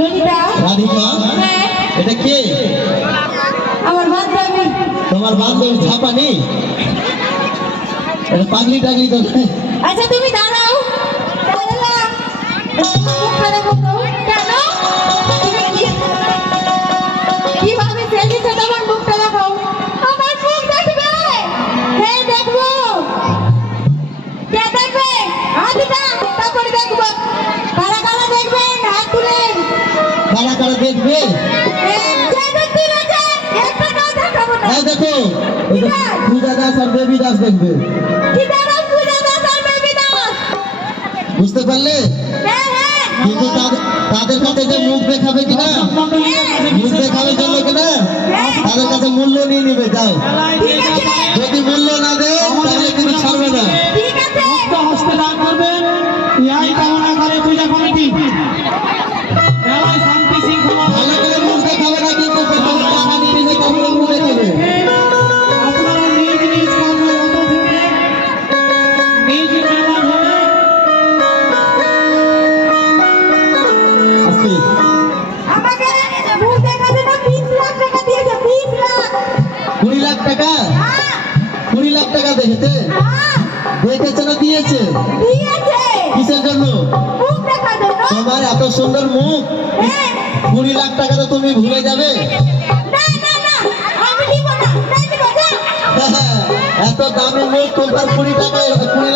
ললিতা। রাধিকা? হ্যাঁ। এটা কে? আমার বান্ধবী। তোমার বান্ধবী ছাপানি? এটা পাগলি টাগলি তো? আচ্ছা তুমি দাঁড়াও। মুখটা দেখো তো। কেন? তুমি কিভাবে সেলফিতে তোমার মুখটা দেখো? আমার মুখ দেখবে? হ্যাঁ দেখবো। কে দেখবে? হাত দাও, তারপরে দেখবো। কারা কারা দেখবেন? হাত তুলেন। কারা কারা দেখবে? হ্যাঁ দেখো, পূজা দাস আর দেবী দাস দেখবে। বুঝতে পারলে? কিন্তু তাদের কাছে যে মুখ দেখাবে কিনা, মুখ দেখাবে জন্য কিনা, তাদের কাছে মূল্য নিয়ে নিবে। যাও, যদি মূল্য না দেয় তাহলে কিন্তু ছাড়বে না। হস্তে দান করবেন, এই কামনা করে পূজা কমিটি। মেলায় শান্তি শৃঙ্খলা ভালো করে মুখ দেখাবে না, কিন্তু টাকা নিয়ে নিবে, তারপরে মুখ দেখাবে। আপনারা নিজ নিজ কর্মরত থেকে নিজ মেলা ধরে আস্তে। আমাকে মুখ দেখাতে না 20 লাখ টাকা দিয়েছে। 20 লাখ। 20 লাখ টাকা? 20 লাখ টাকা দেখেছে? দেখেছে না দিয়েছে? দিয়েছে। কিসের জন্য? মুখ দেখার জন্য। তোমার এত সুন্দর মুখ, 20 লাখ টাকা তো তুমি ভুলে যাবে। না না না, আমি দিব না। তাই দিব না। এত দামি মুখ তোমার 20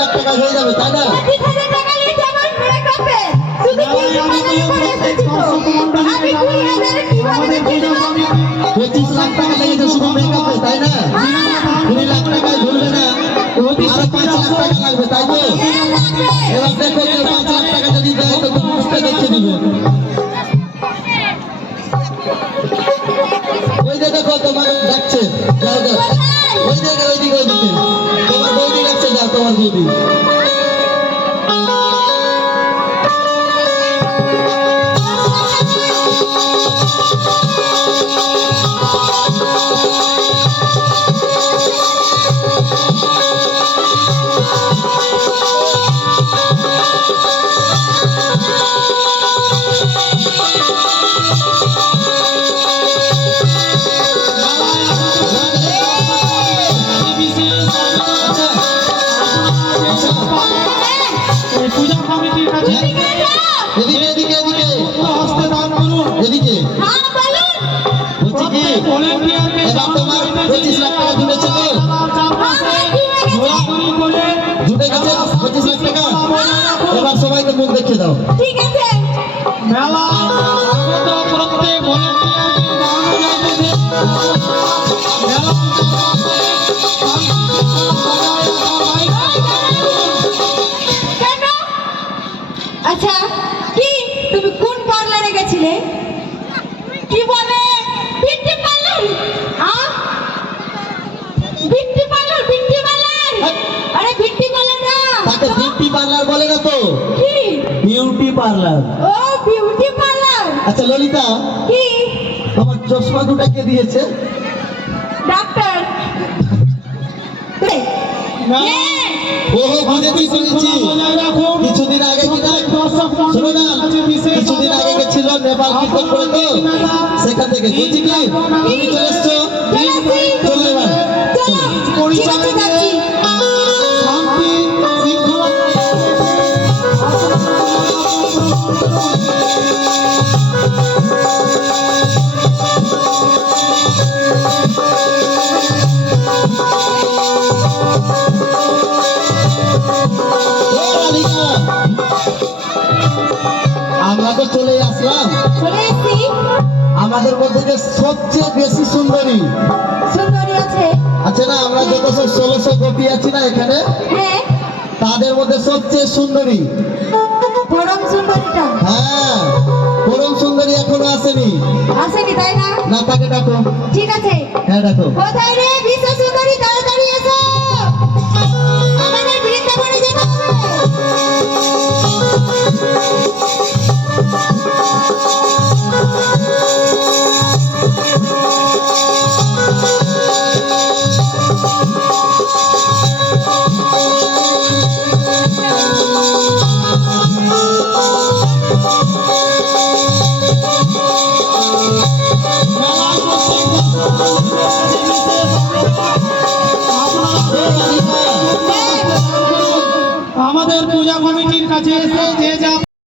লাখ টাকা হয়ে যাবে, তাই না? 20,000 টাকা নিয়েছে আমার মেকআপে। শুধু 20 টাকা করে এসেছি তো। আমি 20,000 এ কিভাবে দিব? 25 লাখ টাকা লেগেছে শুধু মেকআপে, তাই না? 20 লাখ টাকায় ভুলবে না, আরো 5 লাখ টাকা লাগবে, তাই তো? এবার দেখো যে 5 লাখ টাকা যদি দেয় তো তুমি মুখটা দেখে দিবে। ওই যে দেখো তোমার ডাকছে, যাও যাও, ওই দিকে ওইদিকে ওইদিকে তোমার বৌদি ডাকছে, যাও তোমার বৌদি। পূজা কমিটির কাছে এদিকে এদিকে এদিকে হস্তে দান করুন। এদিকে হ্যাঁ বলুন। বলছি কি, ভলেন্টিয়ারকে এবার তোমার 25 লাখ টাকা জুটেছে তো? ঘোরাঘুরি করে জুটে গেছে 25 লাখ টাকা? এবার সবাইকে মুখ দেখে দাও। ঠিক আছে। মেলা আগত প্রত্যেক ভলেন্টিয়ারকে জানানো যাইতেছে মেলা কেন? আচ্ছা কি তুমি কোন পার্লারে গেছিলে? কি বলে? Beauty parlour? হ্যাঁ বিউটি পার্লার, বিউটি পার্লার। আরে বিউটি পার্লার না, তাকে বিউটি পার্লার বলে না তো, কি? Beauty parlour. ও বিউটি পার্লার। আচ্ছা ললিতা, কি? তোমার চশমা দুটা কে দিয়েছে? ডাক্তার। ওহো, বুঝেছি শুনেছি। বজায় রাখুন। কিছুদিন আগে কিনা দর্শক শোনো না, বিশেষ কিছুদিন আগে গেছিল নেপাল কীর্তন করে তো, সেখান থেকে বলছি কি তুমি চলে এসছো, চলো এবার চলো। পরিচয় দিয়ে শান্তি শৃঙ্খলা ও রাধিকা, আমরা তো চলে আসলাম। চলে এসছি। আমাদের মধ্যে যে সবচেয়ে বেশি সুন্দরী সুন্দরী আছে। আছে না, আমরা যত সব 1600 গোপী আছি না এখানে, হ্যাঁ তাদের মধ্যে সবচেয়ে সুন্দরী, পরম সুন্দরীটা হ্যাঁ পরম সুন্দরী এখনো আসেনি। আসেনি তাই না? না, তাকে ডাকো। ঠিক আছে। হ্যাঁ ডাকো। কোথায় রে বিশ্ব সুন্দরী? তাড়াতাড়ি এসো, আমাদের বৃন্দাবনে যেতে হবে। আমাদের পূজা কমিটির কাছে এসে যে যা